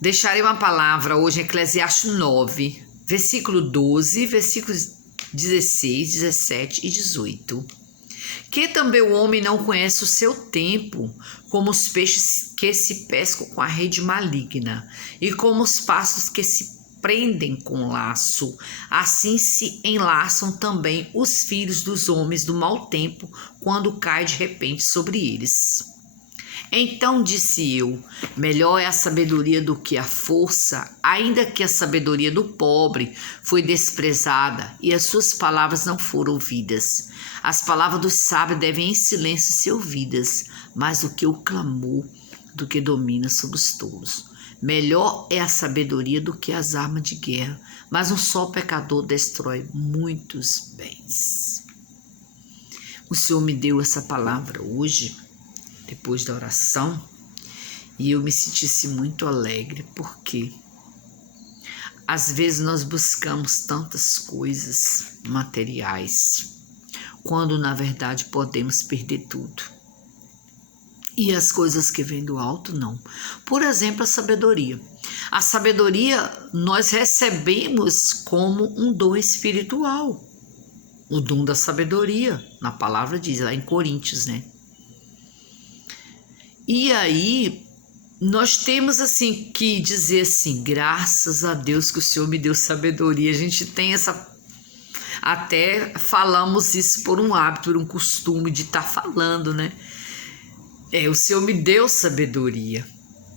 Deixarei uma palavra hoje em Eclesiastes 9, versículo 12, versículos 16, 17 e 18. Que também o homem não conhece o seu tempo, como os peixes que se pescam com a rede maligna, e como os pássaros que se prendem com laço, assim se enlaçam também os filhos dos homens do mau tempo, quando cai de repente sobre eles. Então disse eu, melhor é a sabedoria do que a força, ainda que a sabedoria do pobre foi desprezada e as suas palavras não foram ouvidas. As palavras do sábio devem em silêncio ser ouvidas, mais do que o clamor do que domina sobre os tolos. Melhor é a sabedoria do que as armas de guerra, mas um só pecador destrói muitos bens. O Senhor me deu essa palavra hoje, depois da oração, e eu me sentisse muito alegre, porque às vezes nós buscamos tantas coisas materiais, quando na verdade podemos perder tudo. E as coisas que vêm do alto, não. Por exemplo, a sabedoria. A sabedoria nós recebemos como um dom espiritual. O dom da sabedoria, na palavra diz, lá em Coríntios, né? E aí, nós temos assim que dizer assim, graças a Deus que o Senhor me deu sabedoria. A gente tem essa, até falamos isso por um hábito, por um costume de estar falando, né? O Senhor me deu sabedoria.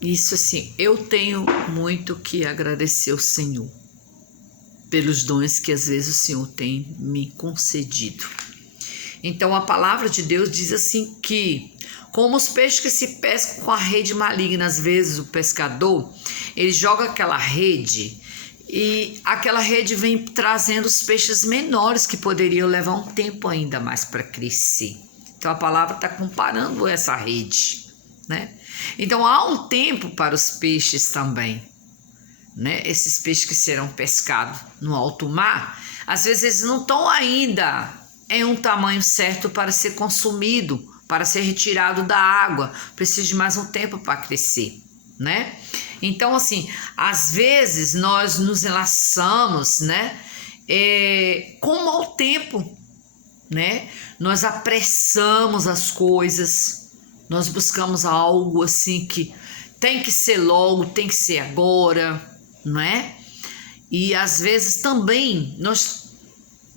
Isso assim, eu tenho muito que agradecer ao Senhor pelos dons que às vezes o Senhor tem me concedido. Então a palavra de Deus diz assim que, como os peixes que se pescam com a rede maligna, às vezes o pescador, ele joga aquela rede e aquela rede vem trazendo os peixes menores que poderiam levar um tempo ainda mais para crescer. Então a palavra está comparando essa rede, né? Então há um tempo para os peixes também, né? Esses peixes que serão pescados no alto mar, às vezes eles não estão ainda em um tamanho certo para ser consumido, para ser retirado da água, precisa de mais um tempo para crescer, né? Então, assim, às vezes nós nos enlaçamos, né, com o mau tempo, né? Nós apressamos as coisas, nós buscamos algo assim que tem que ser logo, tem que ser agora, não é? E às vezes também nós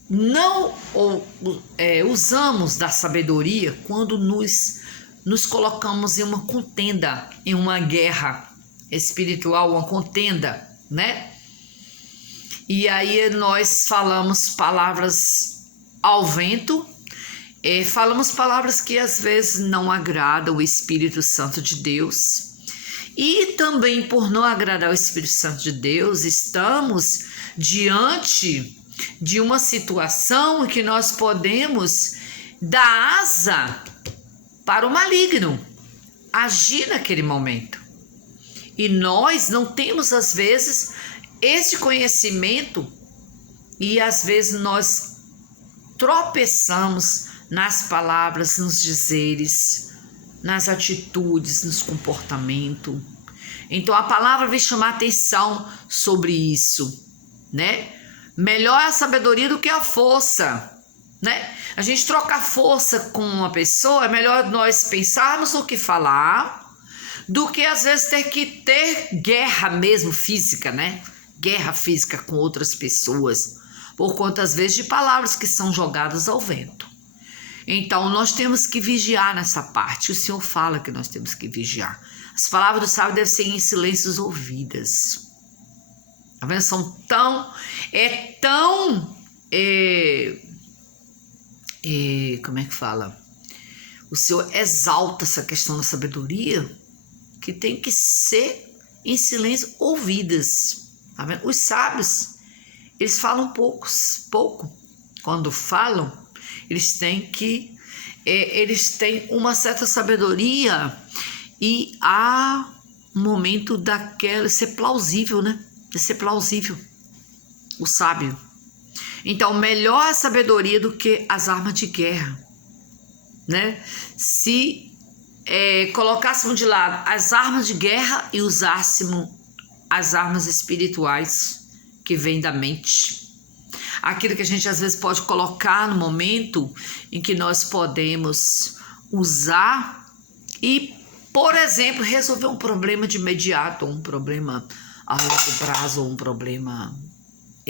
não usamos da sabedoria quando nos colocamos em uma contenda, em uma guerra espiritual, uma contenda, né? E aí nós falamos palavras ao vento, falamos palavras que às vezes não agradam o Espírito Santo de Deus. E também por não agradar o Espírito Santo de Deus, estamos diante de uma situação em que nós podemos dar asa para o maligno agir naquele momento. E nós não temos, às vezes, esse conhecimento e, às vezes, nós tropeçamos nas palavras, nos dizeres, nas atitudes, nos comportamentos. Então, a palavra vem chamar atenção sobre isso, né? Melhor é a sabedoria do que a força, né? A gente trocar força com uma pessoa, é melhor nós pensarmos no que falar, do que às vezes ter que ter guerra mesmo física, né? Guerra física com outras pessoas, por conta às vezes de palavras que são jogadas ao vento. Então nós temos que vigiar nessa parte. O Senhor fala que nós temos que vigiar. As palavras do sábio devem ser em silêncios ouvidas. Tá vendo? São tão, como é que fala? O Senhor exalta essa questão da sabedoria, que tem que ser em silêncio ouvidas. Tá vendo? Os sábios, eles falam pouco. Quando falam, eles têm uma certa sabedoria e há um momento daquela ser plausível, né? De ser plausível, o sábio. Então, melhor a sabedoria do que as armas de guerra, né? Se colocássemos de lado as armas de guerra e usássemos as armas espirituais que vêm da mente. Aquilo que a gente às vezes pode colocar no momento em que nós podemos usar e, por exemplo, resolver um problema de imediato, ou um problema a longo prazo, ou um problema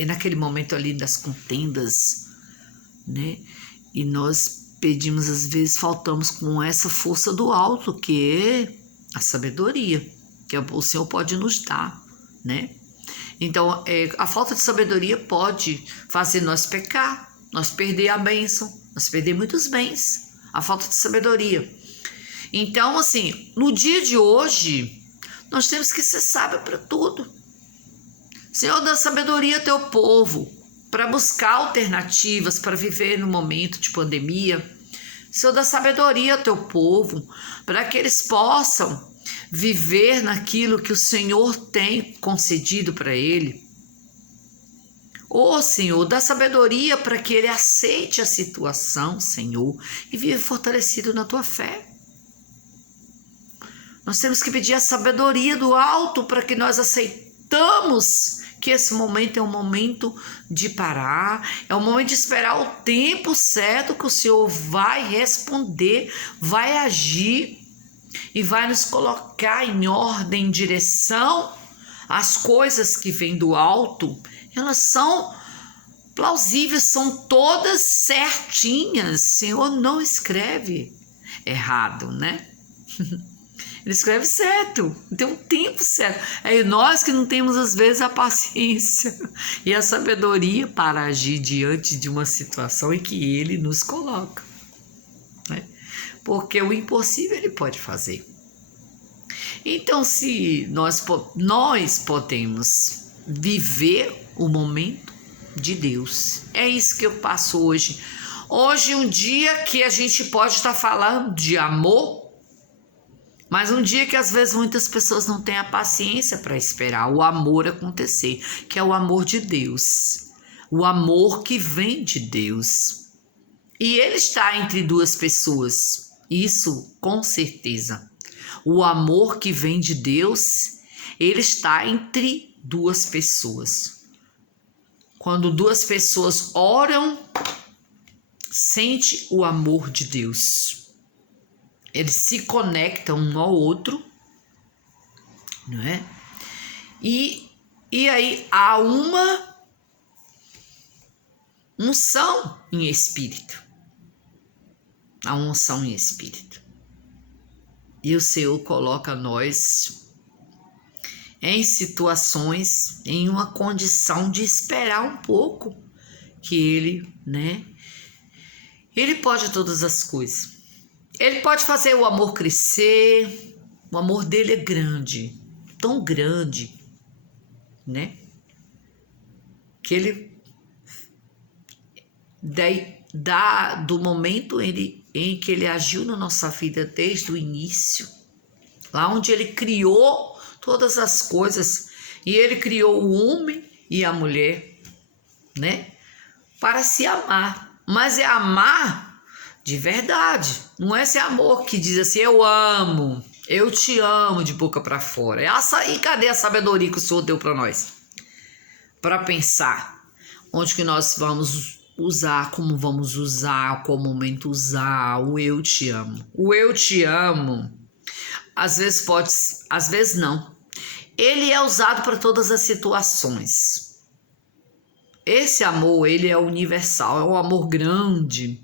naquele momento ali das contendas, né? E nós pedimos, às vezes, faltamos com essa força do alto, que é a sabedoria, que o Senhor pode nos dar, né? Então, a falta de sabedoria pode fazer nós pecar, nós perder a bênção, nós perder muitos bens, a falta de sabedoria. Então, assim, no dia de hoje, nós temos que ser sábios para tudo. Senhor, dá sabedoria ao teu povo para buscar alternativas, para viver no momento de pandemia. Senhor, dá sabedoria ao teu povo para que eles possam viver naquilo que o Senhor tem concedido para ele. Ô Senhor, dá sabedoria para que ele aceite a situação, Senhor, e viva fortalecido na tua fé. Nós temos que pedir a sabedoria do alto para que nós aceitamos que esse momento é um momento de parar, é um momento de esperar o tempo certo que o Senhor vai responder, vai agir e vai nos colocar em ordem, em direção. As coisas que vêm do alto, elas são plausíveis, são todas certinhas. O Senhor não escreve errado, né? Ele escreve certo, tem um tempo certo. É nós que não temos, às vezes, a paciência e a sabedoria para agir diante de uma situação em que ele nos coloca, né? Porque o impossível ele pode fazer. Então, se nós podemos viver o momento de Deus, é isso que eu passo hoje. Hoje, um dia que a gente pode estar falando de amor, mas um dia que às vezes muitas pessoas não têm a paciência para esperar o amor acontecer, que é o amor de Deus, o amor que vem de Deus. E ele está entre duas pessoas, isso com certeza. O amor que vem de Deus, ele está entre duas pessoas. Quando duas pessoas oram, sente o amor de Deus. Eles se conectam um ao outro, não é? E aí há uma unção em espírito. A unção em espírito. E o Senhor coloca nós em situações, em uma condição de esperar um pouco, que Ele, né? Ele pode todas as coisas. Ele pode fazer o amor crescer. O amor dele é grande, tão grande, né? Que ele dá do momento em que ele agiu na nossa vida desde o início, lá onde ele criou todas as coisas, e ele criou o homem e a mulher, né? Para se amar, mas é amar de verdade, não é esse amor que diz assim, eu amo, eu te amo de boca para fora. E cadê a sabedoria que o Senhor deu para nós? Para pensar onde que nós vamos usar, como vamos usar, qual momento usar o eu te amo. O eu te amo, às vezes pode, às vezes não. Ele é usado para todas as situações. Esse amor, ele é universal, é um amor grande.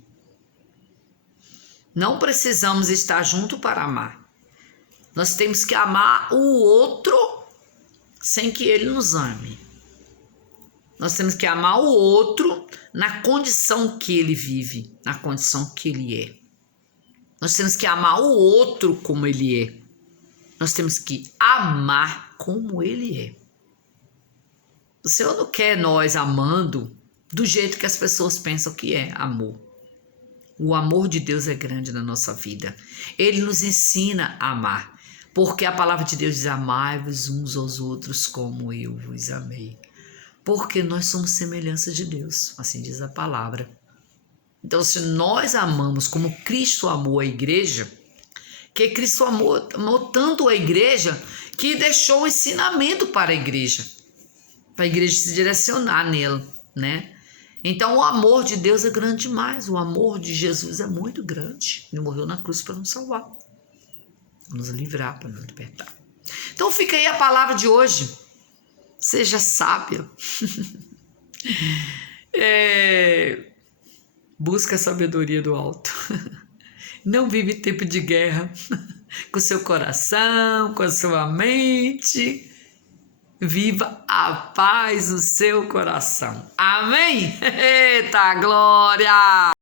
Não precisamos estar junto para amar. Nós temos que amar o outro sem que ele nos ame. Nós temos que amar o outro na condição que ele vive, na condição que ele é. Nós temos que amar o outro como ele é. Nós temos que amar como ele é. O Senhor não quer nós amando do jeito que as pessoas pensam que é amor. O amor de Deus é grande na nossa vida. Ele nos ensina a amar. Porque a palavra de Deus diz, amai-vos uns aos outros como eu vos amei. Porque nós somos semelhança de Deus, assim diz a palavra. Então, se nós amamos como Cristo amou a igreja, Que Cristo amou tanto a igreja que deixou o ensinamento para a igreja se direcionar nele, né? Então o amor de Deus é grande demais, o amor de Jesus é muito grande. Ele morreu na cruz para nos salvar, para nos livrar, para nos libertar. Então fica aí a palavra de hoje. Seja sábia. Busca a sabedoria do alto. Não vive tempo de guerra com seu coração, com a sua mente. Viva a paz no seu coração. Amém? Eita glória!